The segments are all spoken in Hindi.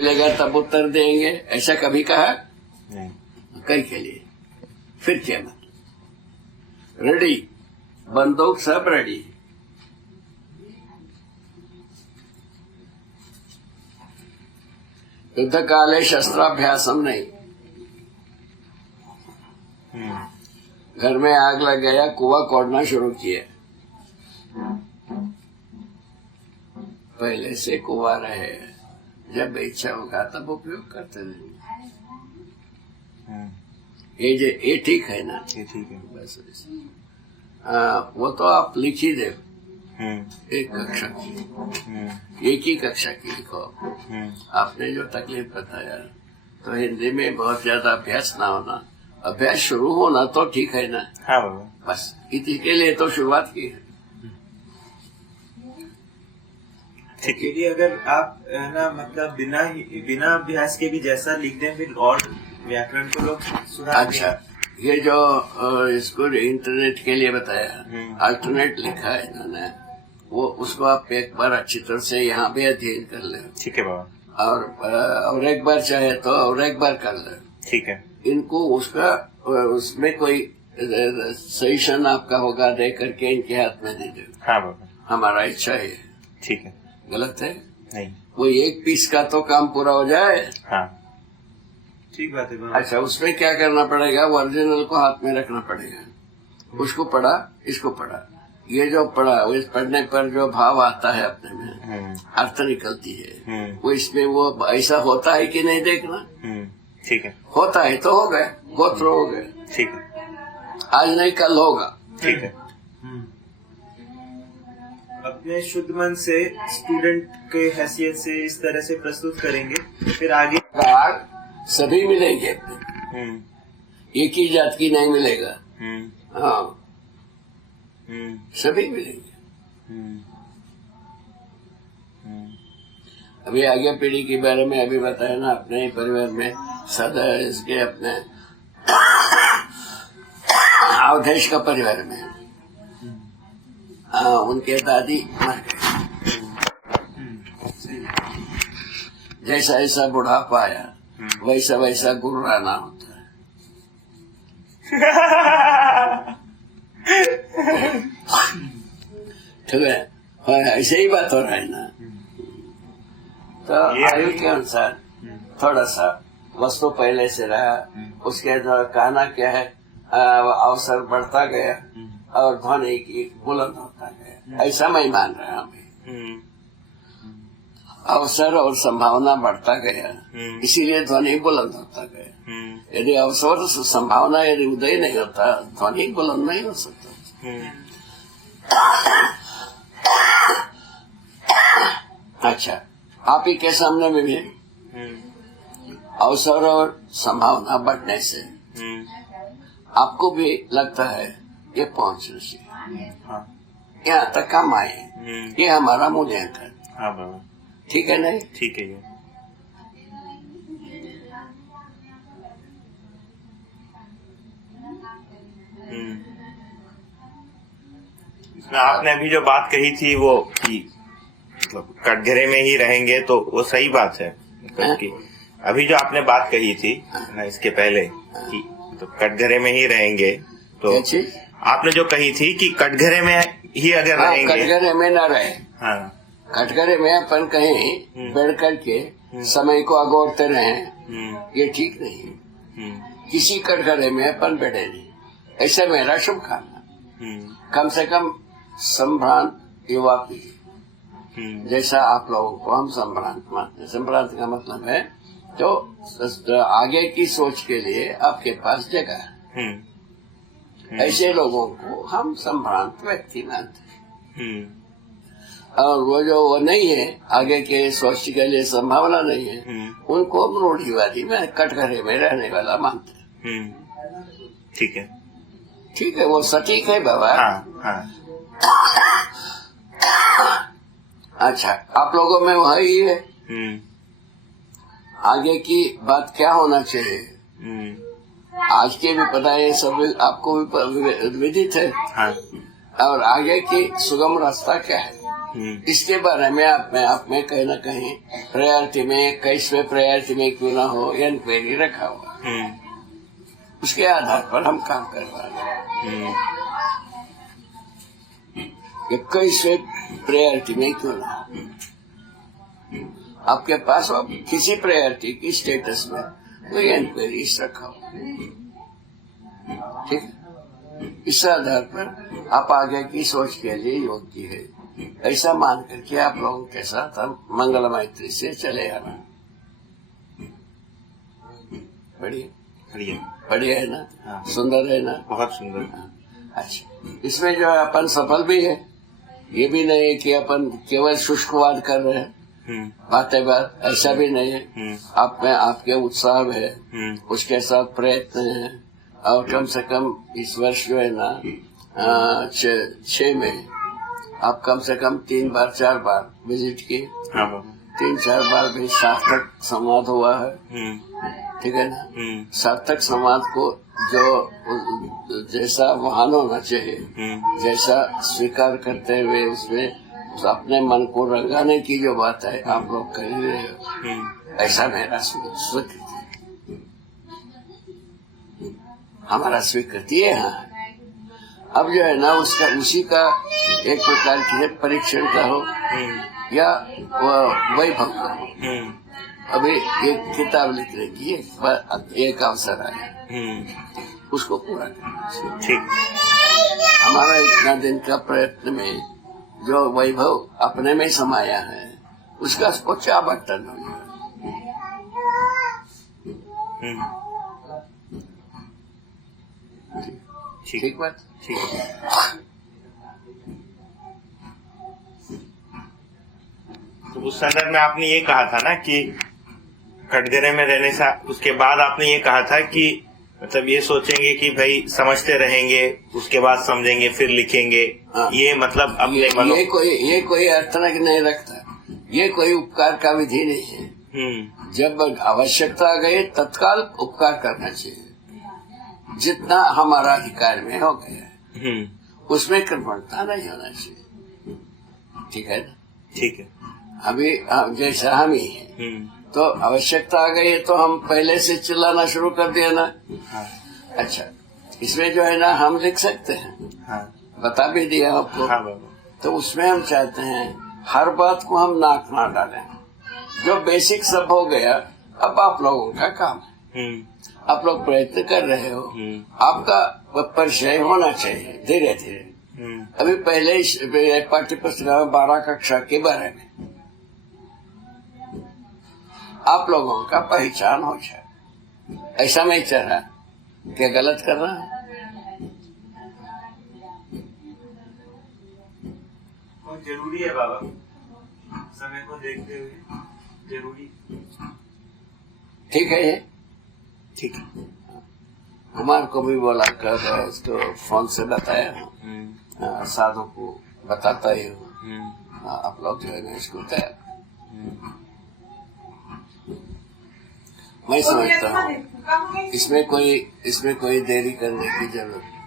मिलेगा तब उत्तर देंगे, ऐसा कभी कहा नहीं। कई के लिए। फिर क्या मतलब, रेडी, बंदूक सब रेडी। युद्ध काले शस्त्राभ्यासम नहीं। घर में आग लग गया, कुआं खोदना शुरू किया। पहले से कुआं रहे, जब इच्छा होगा तब उपयोग करते रहेंगे। ये ठीक है ना? ये ठीक है। बस वो तो आप लिख ही दे, एक कक्षा की, एक ही कक्षा की लिखो। आपने जो तकलीफ बताया, तो हिंदी में बहुत ज्यादा अभ्यास ना होना, अभ्यास शुरू होना तो ठीक है ना? हाँ बाबा। बस इसी के लिए तो शुरुआत की है। ठीक है। अगर आप ना मतलब बिना अभ्यास के भी जैसा लिख दें, फिर और व्याकरण को लोग सुधार। अच्छा, ये जो इसको इंटरनेट के लिए बताया, अल्टरनेट लिखा है इन्होंने, वो उसको आप एक बार अच्छी तरह से यहाँ भी अध्ययन कर ले। ठीक है बाबा। और एक बार चाहे तो और एक बार कर ले। ठीक है। इनको उसका उसमें कोई सजेशन आपका होगा, दे करके इनके हाथ में दे दो। हाँ बाबा। हमारा इच्छा है। ठीक है। गलत है नहीं। वो एक पीस का तो काम पूरा हो जाए। हाँ ठीक बात है बाबा। अच्छा, उसमें क्या करना पड़ेगा, ओरिजिनल को हाथ में रखना पड़ेगा। उसको पढ़ा, इसको पढ़ा, ये जो पढ़ा, इस पढ़ने पर जो भाव आता है अपने में, अर्थ निकलती है, वो इसमें वो ऐसा होता है कि नहीं देखना। ठीक है। होता है तो हो गए, गोत्र हो गए। ठीक है। आज नहीं कल होगा। ठीक है। अपने शुद्ध मन से स्टूडेंट के हैसियत से इस तरह से प्रस्तुत करेंगे, फिर आगे सभी मिलेंगे अपने, एक ही जात की नहीं मिलेगा। हाँ, सभी मिलेंगे। अभी आगे पीढ़ी के बारे में अभी बताया ना, अपने परिवार में सदा इसके अपने अवधेश का परिवार में, उनके दादी मर गए। जैसा ऐसा बुढ़ापा आया, वैसा वैसा गुर्राना होता है। ठीक है, ऐसे ही बात हो रहा है ना। तो आयु के अनुसार थोड़ा सा वस्तु पहले से रहा, उसके जो कहना क्या है, अवसर बढ़ता गया और ध्वनि की बुलंद होता गया। ऐसा मैं मान रहा हूँ। अवसर और संभावना बढ़ता गया, इसीलिए ध्वनि बुलंद होता गया। यदि अवसर संभावना यदि उदय नहीं होता, ध्वनि बुलंद नहीं हो सकता। अच्छा, आप ही के सामने में भी अवसर और संभावना बढ़ने से आपको भी लगता है ये पहुंचना चाहिए, यहाँ तक हम आए, ये हमारा मूल्यांकन। हाँ बाबा। ठीक है नहीं? ठीक है। इसमें आपने अभी जो बात कही थी वो कि मतलब कटघरे में ही रहेंगे, तो वो सही बात है। मतलब कि अभी जो आपने बात कही थी ना इसके पहले कि तो कटघरे में ही रहेंगे, तो आपने जो कही थी कि कटघरे में ही अगर रहेंगे, कटघरे में न रहे। हाँ, कटघरे में अपन कहीं बैठ करके समय को अगोरते रहे, ये ठीक नहीं। किसी कटघरे में अपन बैठे नहीं, ऐसा मेरा शुभकामना। कम से कम संभ्रांत युवा पीढ़ी जैसा आप लोगों को हम संभ्रांत मानते हैं। संभ्रांत का मतलब है तो आगे की सोच के लिए आपके पास जगह है। ऐसे लोगों को हम संभ्रांत व्यक्ति मानते हैं। और वो नहीं है, आगे के सोच के लिए संभावना नहीं है, उनको हम रूढ़िवादी में कटघरे में रहने वाला मानते हैं। ठीक है। ठीक है, वो सटीक है बाबा। हाँ, हाँ। अच्छा, आप लोगों में वही है। आगे की बात क्या होना चाहिए, आज के भी पता है, सब आपको भी विदित है। हाँ। और आगे की सुगम रास्ता क्या है, इसके बारे में आप में कहीं न कहीं प्रायोरिटी में 21वें प्रायोरिटी में क्यों ना हो इंक्वायरी रखा हुआ, उसके आधार पर हम काम करवा रहे हैं। 21वें प्रायोरिटी में क्यों ना हो, आपके पास अब किसी प्रायोरिटी की स्टेटस में कोई इंक्वायरीज रखा हो, ठीक है। इस आधार पर आप आगे की सोच के लिए योग्य है, ऐसा मान करके आप लोगों के साथ हम मंगल मैत्री से चले आना। बढ़िया है ना? हाँ। सुंदर है ना? बहुत सुंदर। हाँ। अच्छा, इसमें जो है अपन सफल भी है, ये भी नहीं है कि अपन केवल शुष्कवाद कर रहे हैं, बातें बात, ऐसा भी नहीं है। आप में आपके उत्साह है, उसके साथ प्रयत्न है, और कम से कम इस वर्ष जो है ना 6 में आप कम से कम 3-4 बार विजिट किए, 3-4 बार भी सार्थक संवाद हुआ है, ठीक है ना? सार्थक संवाद को जो जैसा वहां होना चाहिए, जैसा स्वीकार करते हुए उसमें अपने मन को रंगाने की जो बात है आप लोग कर ही रहे हो, ऐसा मेरा स्वीकृति है, हमारा स्वीकृति है। हाँ, अब जो है ना उसी का एक प्रकार की परीक्षण का हो या वैभव का हो। अभी एक किताब लिखने की एक अवसर आया, उसको पूरा करना। ठीक, हमारा इतना दिन का प्रयत्न में जो वैभव अपने में समाया है उसका कुछ आवंटन हो जाए। ठीक बात, ठीक। तो उस संदर्भ में आपने ये कहा था ना कि कटघरे में रहने से उसके बाद आपने ये कहा था कि मतलब ये सोचेंगे कि भाई समझते रहेंगे, उसके बाद समझेंगे, फिर लिखेंगे। ये मतलब अपने ये कोई अर्थ नहीं रखता, ये कोई उपकार का विधि नहीं है। जब आवश्यकता आ गई तत्काल उपकार करना चाहिए, जितना हमारा अधिकार में हो गया उसमें कृपणता नहीं होना चाहिए, ठीक है ना? ठीक है। अभी जैसा हम ही है, तो आवश्यकता आ गई है तो हम पहले से चिल्लाना शुरू कर दिया ना। हाँ। अच्छा, इसमें जो है ना हम लिख सकते हैं। हाँ। बता भी दिया आपको। हाँ, तो उसमें हम चाहते हैं हर बात को हम नाक ना डालें, जो बेसिक सब हो गया, अब आप लोगों का काम है, आप लोग प्रयत्न कर रहे हो, आपका परिचय होना चाहिए धीरे धीरे। अभी पहले पाठ्य पुस्तक में 12 कक्षा के बारे में आप लोगों का पहचान हो जाए, ऐसा मैं चाह रहा, क्या गलत कर रहा है? जरूरी है बाबा, समय को देखते हुए जरूरी। ठीक है, ये ठीक है। कुमार को भी बोला कर, इसको फोन से बताया, साधु को बताता ही हूँ, आप लोग जो है ना इसको तैयार। मैं समझता हूँ इसमें कोई देरी करने की जरूरत नहीं।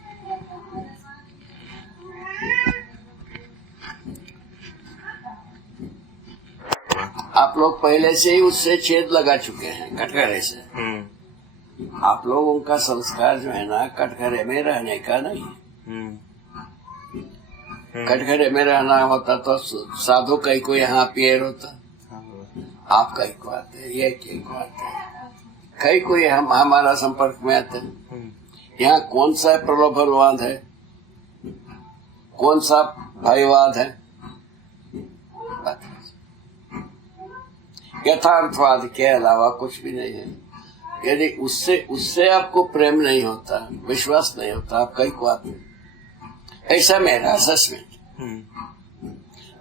आप लोग पहले से ही उससे छेद लगा चुके हैं कटघरे से। आप लोगों का संस्कार जो है ना कटघरे में रहने का नहीं। कटघरे में रहना होता तो साधु कई को यहाँ पियर होता, आप कई को आते, ये कई को आते, कई कोई हमारा संपर्क में आते हैं। यहाँ कौन सा प्रलोभनवाद है, कौन सा भयवाद है? यथार्थवाद के अलावा कुछ भी नहीं है। यदि उससे आपको प्रेम नहीं होता, विश्वास नहीं होता, आप कहीं को आते, ऐसा मेरा असेसमेंट।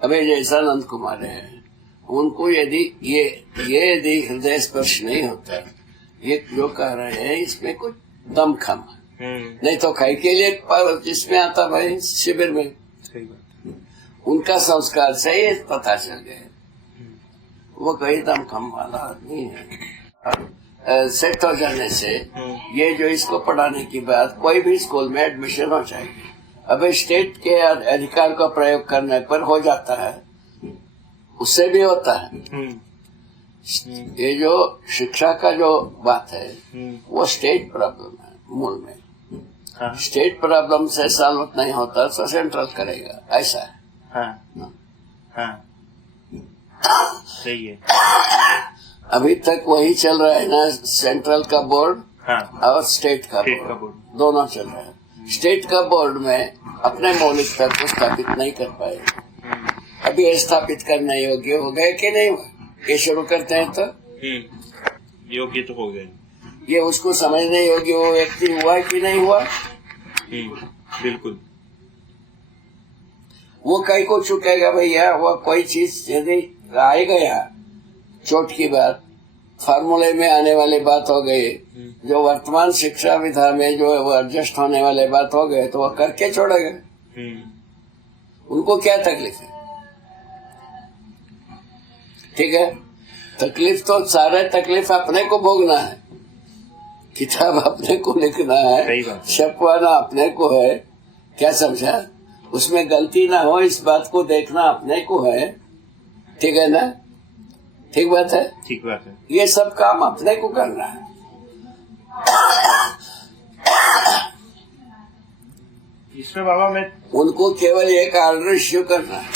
अभी जैसा नंद कुमार है, उनको यदि यदि हृदय स्पर्श नहीं होता, ये जो कह रहे हैं इसमें कुछ दमखम है, नहीं तो खाई के लिए जिसमें आता भाई शिविर में, उनका संस्कार से ही पता चल गया वो कहीं दमखम वाला आदमी है। सेट हो जाने से ये जो इसको पढ़ाने की बात, कोई भी स्कूल में एडमिशन हो जाएगी। अब स्टेट के अधिकार का प्रयोग करने पर हो जाता है उससे भी होता है। ये जो शिक्षा का जो बात है वो स्टेट प्रॉब्लम है मूल में। हाँ, स्टेट प्रॉब्लम से सॉल्व नहीं होता तो सेंट्रल करेगा, ऐसा है। हाँ, हाँ, सही है। अभी तक वही चल रहा है ना, सेंट्रल का बोर्ड हाँ, और स्टेट का बोर्ड दोनों चल रहा है। स्टेट का बोर्ड में अपने मौलिक तत्व स्थापित नहीं कर पाए, अभी स्थापित करने योग्य हो गए कि नहीं हुआ? ये शुरू करते हैं तो योग्य तो हो गए, ये उसको समझने योग्य वो व्यक्ति हुआ कि नहीं हुआ? बिल्कुल। वो कई को चुकेगा भैया, वो कोई चीज यदि आए गया, चोट की बात फार्मूले में आने वाली बात हो गई, जो वर्तमान शिक्षा विधा में जो वो एडजस्ट होने वाले बात हो गए, तो वो करके छोड़ेगा। उनको क्या तकलीफ है? ठीक है, तकलीफ तो सारे तकलीफ अपने को भोगना है, किताब अपने को लिखना है, छपवाना अपने को है, क्या समझा? उसमें गलती ना हो इस बात को देखना अपने को है, ठीक है ना? ठीक बात है, ठीक बात है। ये सब काम अपने को करना है। इसमें बाबा मैं उनको केवल एक ऑर्डर इश्यू करना है,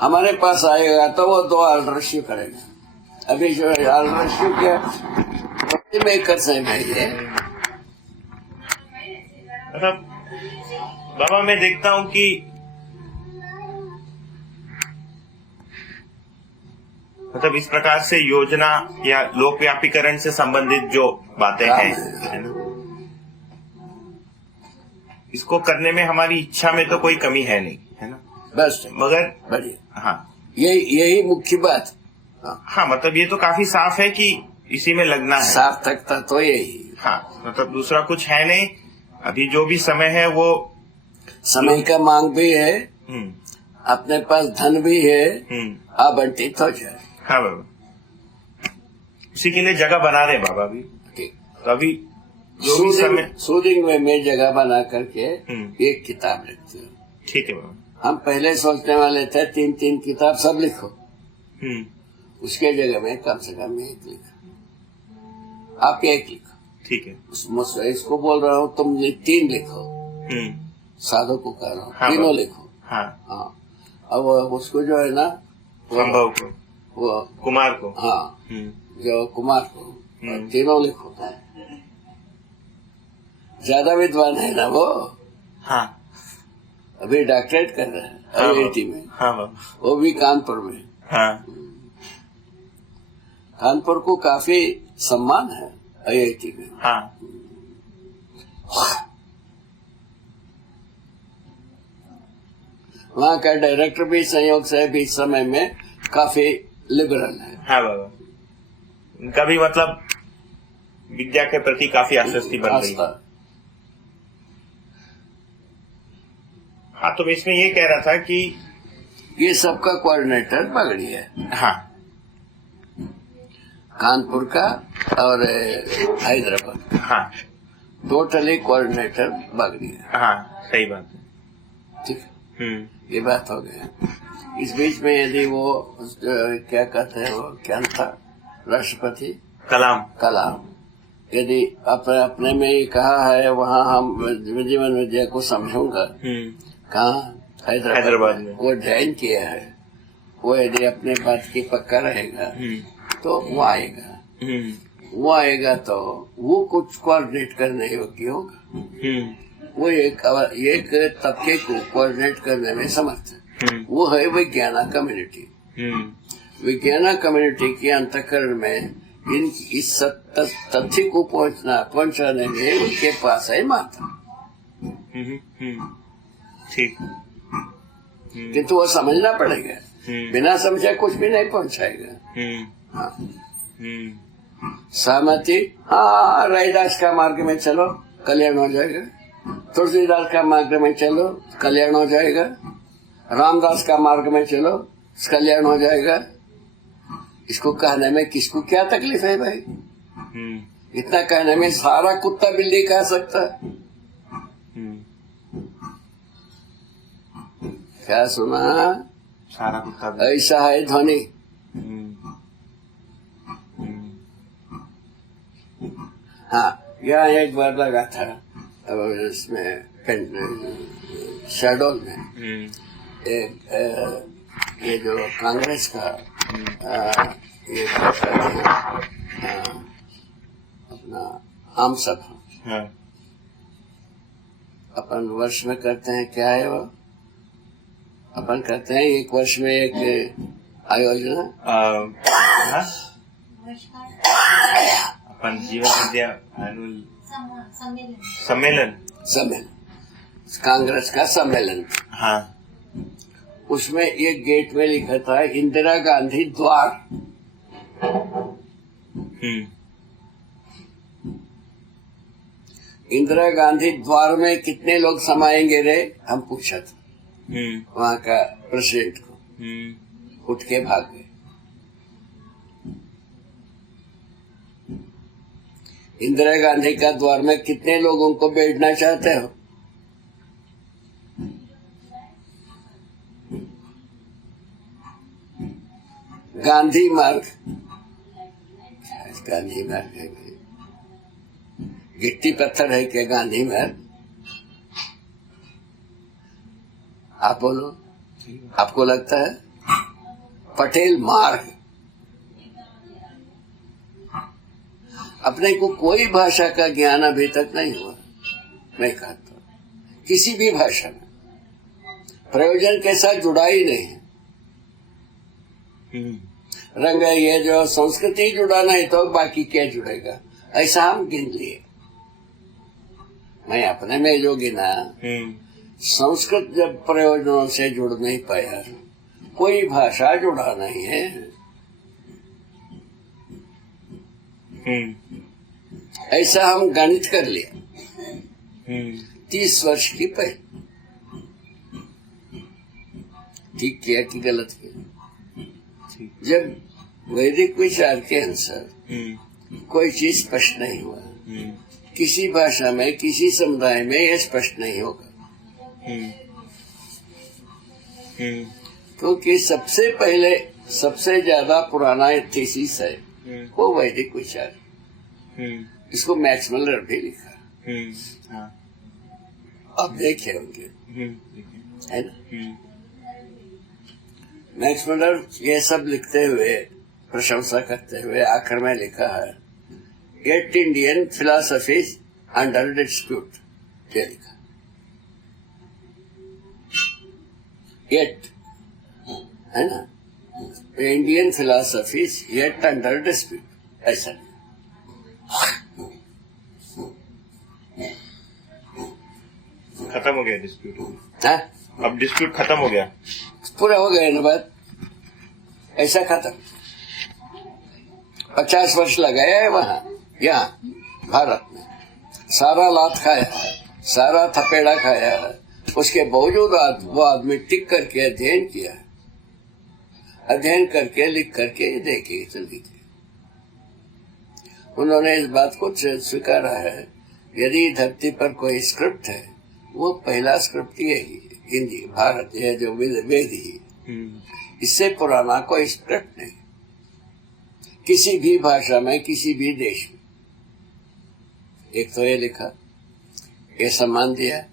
हमारे पास आएगा तो वो 2 ऑर्डर इश्यू करेगा। अभी जो ऑर्डर इश्यू किया मेकर से भाई है, मतलब बाबा मैं देखता हूँ कि मतलब इस प्रकार से योजना या लोक व्यापीकरण से संबंधित जो बातें हैं, है ना, इसको करने में हमारी इच्छा में तो कोई कमी है नहीं, है ना, बस मगर बढ़िया। हाँ, यही मुख्य बात। हाँ, मतलब ये तो काफी साफ है कि इसी में लगना है, सार्थकता तो यही। हाँ, मतलब दूसरा कुछ है नहीं। अभी जो भी समय है वो समय का मांग भी है, अपने पास धन भी है, आवंटित हो जाए। हाँ बाबा, उसी के लिए जगह बना रहे बाबा भी। तो अभी जो भी समय सूदिंग में जगह बना करके एक किताब लिखते हो। ठीक है बाबा। हम पहले सोचने वाले थे 3-3 किताब सब लिखो, उसके जगह में कम से कम एक लिखो। आप एक लिखो, ठीक है। इसको बोल रहा हूँ तुम 3 लिखो, साधु को कह रहा हूँ, हाँ, तीनों लिखो। हाँ, अब उसको जो है ना संभव को, वो कुमार को, हाँ, जो कुमार को, तीनों लिखो। ज्यादा विद्वान है ना वो। हाँ, अभी डॉक्टरेट कर रहा है IIT में। हाँ, वो भी कानपुर में। हाँ, कानपुर को काफी सम्मान है IIT में। हाँ, वहाँ का डायरेक्टर भी संयोग से बीच समय में काफी लिबरल है। हाँ बाबा, उनका भी मतलब विद्या के प्रति काफी आसक्ति बन गई। हाँ, तो मैं इसमें ये कह रहा था कि ये सबका कोऑर्डिनेटर बगड़ी है। हाँ, कानपुर का और हैदराबाद। हाँ, टोटली कोऑर्डिनेटर बगड़ी है। हाँ, सही बात है। ठीक, ये बात हो गया। इस बीच में यदि वो क्या कहते हैं, वो क्या था, राष्ट्रपति कलाम यदि अपने में ही कहा है, वहाँ हम जीवन विद्या को समझूंगा, कहाँ हैदराबाद में वो ज्वाइन किया है, वो यदि अपने बात की पक्का रहेगा तो वो आएगा तो वो कुछ कोऑर्डिनेट करने योग्य होगा। वो एक तबके को कोऑर्डिनेट करने में समर्थ है। वो है विज्ञाना कम्युनिटी। विज्ञाना कम्युनिटी के अंतःकरण में इस तथ्य को पहुंचाने में उनके पास है माता। ठीक, किंतु वो समझना पड़ेगा, बिना समझे कुछ भी नहीं पहुंचाएगा। हाँ, सहमति, हाँ, रैदास का मार्ग में चलो कल्याण हो जाएगा, तुलसीदास का मार्ग में चलो कल्याण हो जाएगा, रामदास का मार्ग में चलो कल्याण हो जाएगा। इसको कहने में किसको क्या तकलीफ है भाई? इतना कहने में सारा कुत्ता बिल्ली कह सकता है। क्या सुना? सारा कुत्ता भी। ऐसा है ध्वनि। हाँ, यहाँ एक बार लगा था इसमें शहडोल में एक ये जो कांग्रेस का ये अपना आम सभा अपन वर्ष में करते हैं, क्या है वो अपन करते हैं एक वर्ष में एक आयोजन, अपन जीवन विद्या सम्मेलन कांग्रेस का सम्मेलन। हाँ, उसमें एक गेट में लिखा था इंदिरा गांधी द्वार। इंदिरा गांधी द्वार में कितने लोग समाएंगे रे, हम पूछा था वहाँ का प्रेसिडेंट को, उठ के भाग गए। इंदिरा गांधी का द्वार में कितने लोगों को बैठना चाहते हो? गांधी मार्ग, गांधी मार्ग है, गिट्टी पत्थर है क्या गांधी मार्ग? आप बोलो, आपको लगता है? पटेल मार्ग। अपने को कोई भाषा का ज्ञान अभी तक नहीं हुआ, मैं कहता हूँ किसी भी भाषा में प्रयोजन के साथ जुड़ा ही नहीं है। रंग ये जो संस्कृति जुड़ा नहीं तो बाकी क्या जुड़ेगा, ऐसा हम गिन लिए। मैं अपने में जो गिना, संस्कृत जब प्रयोजनों से जुड़ नहीं पाया, कोई भाषा जुड़ा नहीं है। ऐसा हम गणित कर लिया 30 वर्ष की पहले। ठीक किया कि गलत किया? जब वैदिक विचार के अनुसार कोई चीज स्पष्ट नहीं हुआ, किसी भाषा में किसी समुदाय में यह स्पष्ट नहीं होगा, क्योंकि सबसे पहले सबसे ज्यादा पुराना थीसिस है वो वैदिक विचार। इसको मैक्स मुलर भी लिखा। हाँ। अब देखे होंगे, है ना? मैक्स मुलर ये सब लिखते हुए, प्रशंसा करते हुए आखिर में लिखा है, yet Indian philosophy under dispute. ये लिखा, येट, है ना, Indian philosophy yet under dispute, ऐसा। खत्म हो गया डिस्प्यूट। हाँ? अब डिस्प्यूट खत्म हो गया, पूरा हो गया ना बात, ऐसा खत्म। 50 वर्ष लगाया है वहाँ, यहाँ भारत में सारा लात खाया है, सारा थपेड़ा खाया है, उसके बावजूद वो आदमी टिक करके अध्ययन किया है, अध्ययन करके लिख करके देखे चल गए। उन्होंने इस बात को स्वीकारा है, यदि धरती पर कोई स्क्रिप्ट है वो पहला स्क्रिप्ट ये ही हिंदी, भारत, ये जो वेद ही, इससे पुराना कोई स्क्रिप्ट नहीं किसी भी भाषा में किसी भी देश में। एक तो ये लिखा, ये सम्मान दिया,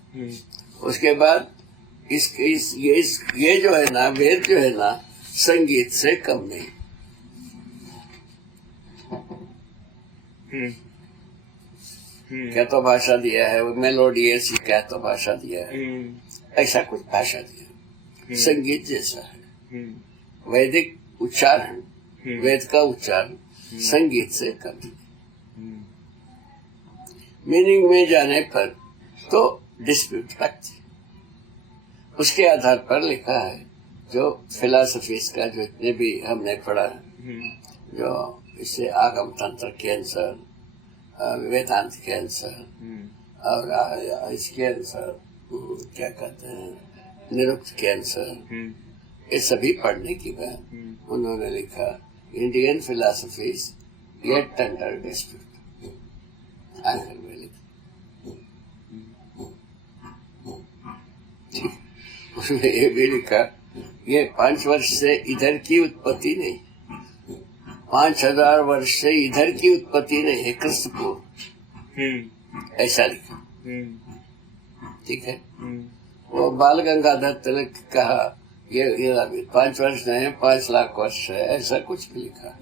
उसके बाद ये जो है ना, वेद जो है ना, संगीत से कम नहीं। क्या तो भाषा दिया है, मेलोडियस क्या तो भाषा दिया है, ऐसा कुछ भाषा दिया, संगीत जैसा है। वैदिक उच्चारण, वेद का उच्चारण संगीत से कम है। मीनिंग में जाने पर तो डिस्प्यूट रखते, उसके आधार पर लिखा है। जो फिलॉसफीज का जो इतने भी हमने पढ़ा, जो इससे आगम तंत्र के अनुसार, वेदांत के अनुसार और इसके अनुसार क्या कहते हैं, निरुक्त के अनुसार, ये सभी पढ़ने की बात उन्होंने लिखा, Indian philosophies yet under dispute. आखिर में लिखा, उसमें ये भी लिखा, ये 5 वर्ष से इधर की उत्पत्ति नहीं, 5000 वर्ष से इधर की उत्पत्ति नहीं है, कृष्ण को ऐसा लिखा। ठीक है। वो बाल गंगाधर तिलक कहा ये 5 वर्ष नहीं 5 लाख वर्ष है, ऐसा कुछ भी लिखा है।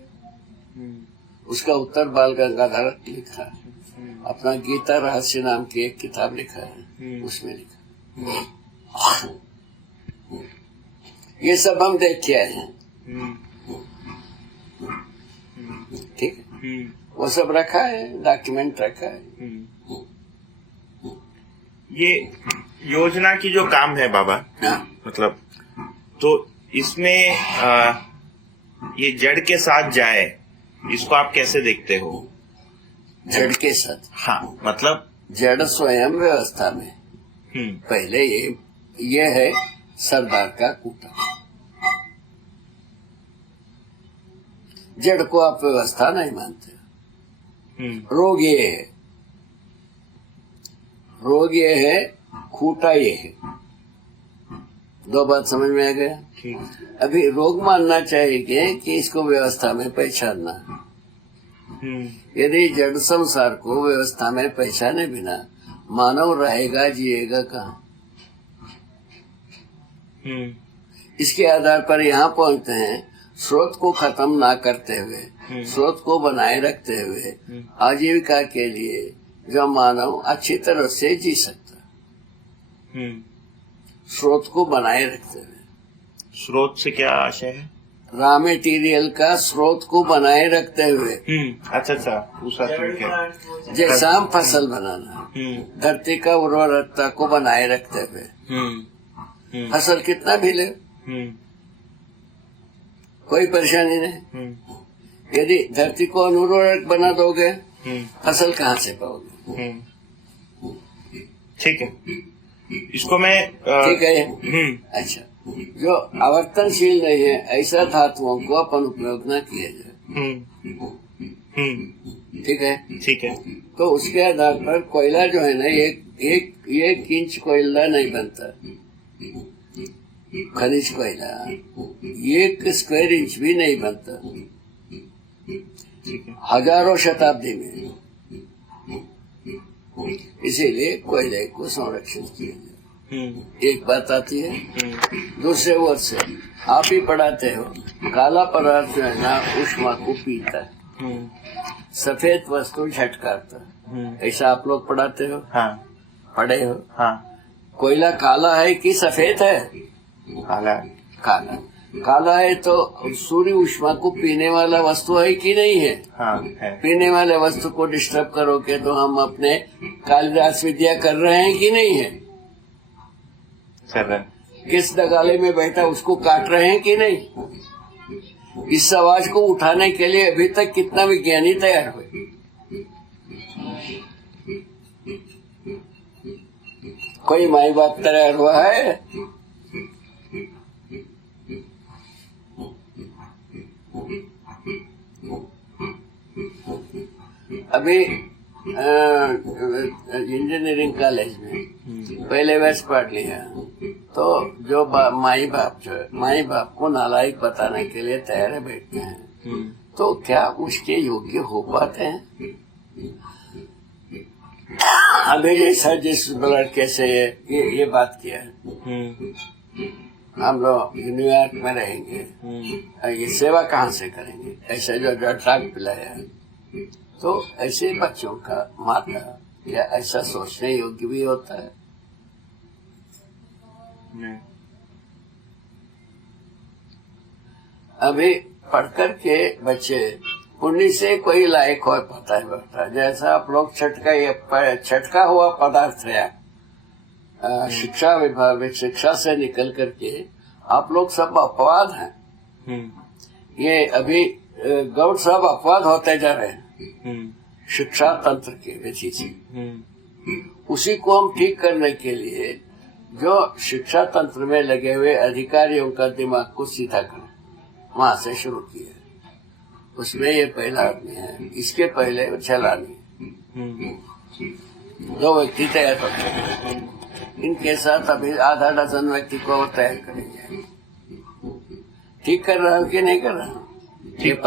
उसका उत्तर बाल गंगाधर लिखा है। अपना गीता रहस्य नाम की एक किताब लिखा है, उसमें लिखा। ये सब हम देख के आए हैं। ठीक है। वो सब रखा है, डॉक्यूमेंट रखा है। ये योजना की जो काम है बाबा, मतलब तो इसमें ये जड़ के साथ जाए, इसको आप कैसे देखते हो? जड़ के साथ? हाँ, मतलब जड़ स्वयं व्यवस्था में। पहले ये है सरदार का कूटा। जड़ को आप व्यवस्था नहीं मानते। रोग ये है, खूटा ये है। 2 बात समझ में आ गया? अभी रोग मानना चाहिए कि इसको व्यवस्था में पहचानना। यदि जड़ संसार को व्यवस्था में पहचाने बिना मानव रहेगा, जिएगा कहाँ? इसके आधार पर यहाँ पहुँचते हैं, स्रोत को खत्म ना करते हुए, स्रोत को बनाए रखते हुए आजीविका के लिए जो मानव अच्छी तरह से जी सकता, स्रोत को बनाए रखते हुए। स्रोत से क्या आशय है? रॉ मटेरियल का स्रोत को बनाए रखते हुए। अच्छा, दूसरा जैसा हम फसल बनाना, धरती का उर्वरकता को बनाए रखते हुए फसल कितना भी ले, कोई परेशानी नहीं। यदि धरती को अनुर्वरक बना दोगे, फसल कहाँ से पाओगे? ठीक है, इसको मैं ठीक है। अच्छा, जो आवर्तनशील नहीं है ऐसा धातुओं को अपन उपयोग न किया जाए। ठीक है। ठीक है। तो उसके आधार पर कोयला जो है ना, एक इंच कोयला नहीं बनता, खनिज कोयला 1 स्क्वायर इंच भी नहीं बनता, हजारों शताब्दी में। इसीलिए कोयले को संरक्षित किया जाए। एक बात आती है। दूसरे ओर से आप ही पढ़ाते हो, काला पदार्थ जो है ना ऊष्मा को पीता है, सफेद वस्तु झटकारता है, ऐसा आप लोग पढ़ाते हो? हाँ। पढ़े हो? हाँ। कोयला काला है कि सफेद है? काला है तो सूर्य ऊष्मा को पीने वाला वस्तु है कि नहीं है? हाँ, है। पीने वाले वस्तु को डिस्टर्ब करोगे तो हम अपने कालिदास विद्या कर रहे हैं कि नहीं है? किस दगाले में बैठा उसको काट रहे हैं कि नहीं? इस आवाज को उठाने के लिए अभी तक कितना विज्ञानी तैयार हुए? कोई माई बाप तैयार हुआ है? अभी इंजीनियरिंग कॉलेज में पहले वर्ष पढ़ लिया तो जो माई बाप को नालायक बताने के लिए तैयार बैठते हैं, तो क्या उसके योग्य हो पाते हैं? अभी जैसा जिस लड़के से ये बात किया, हम लोग न्यूयॉर्क में रहेंगे, ये सेवा कहाँ से करेंगे, ऐसा जो ड्रग पिलाया, तो ऐसे बच्चों का माता क्या ऐसा सोचने योग्य भी होता है? नहीं। अभी पढ़कर के बच्चे पुण्य से कोई लायक हो पाता है बेटा, जैसा आप लोग छटका हुआ पदार्थ है, शिक्षा विभाग शिक्षा से निकल करके आप लोग सब अपवाद हैं। ये अभी गौड़ सब अपवाद होते जा रहे हैं शिक्षा तंत्र के वजह से। उसी को हम ठीक करने के लिए जो शिक्षा तंत्र में लगे हुए अधिकारियों का दिमाग को सीधा करें, वहाँ से शुरू किया। उसमें ये पहला आदमी है, इसके पहले छलानी 2 व्यक्ति तैयार करते हैं। इनके साथ अभी आधा डजन व्यक्ति को तैयार करेंगे। ठीक कर रहा हूँ कि नहीं कर रहा हूँ? ठीक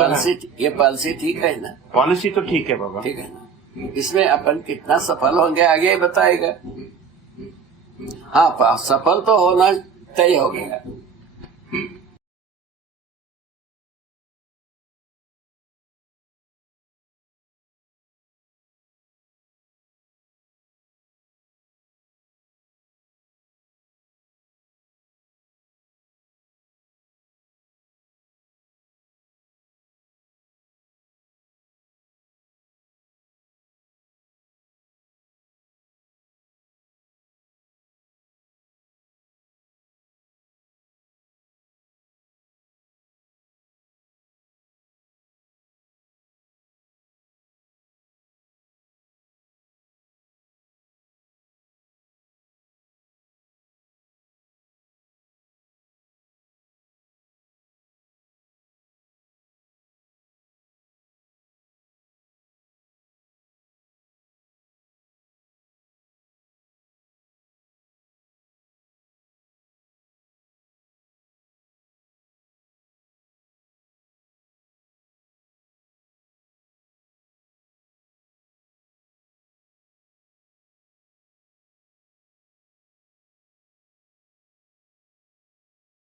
ये पॉलिसी ठीक है ना? पॉलिसी तो ठीक है बाबा। ठीक है ना? इसमें अपन कितना सफल होंगे आगे बताएगा। हाँ, सफल तो होना तय हो गया।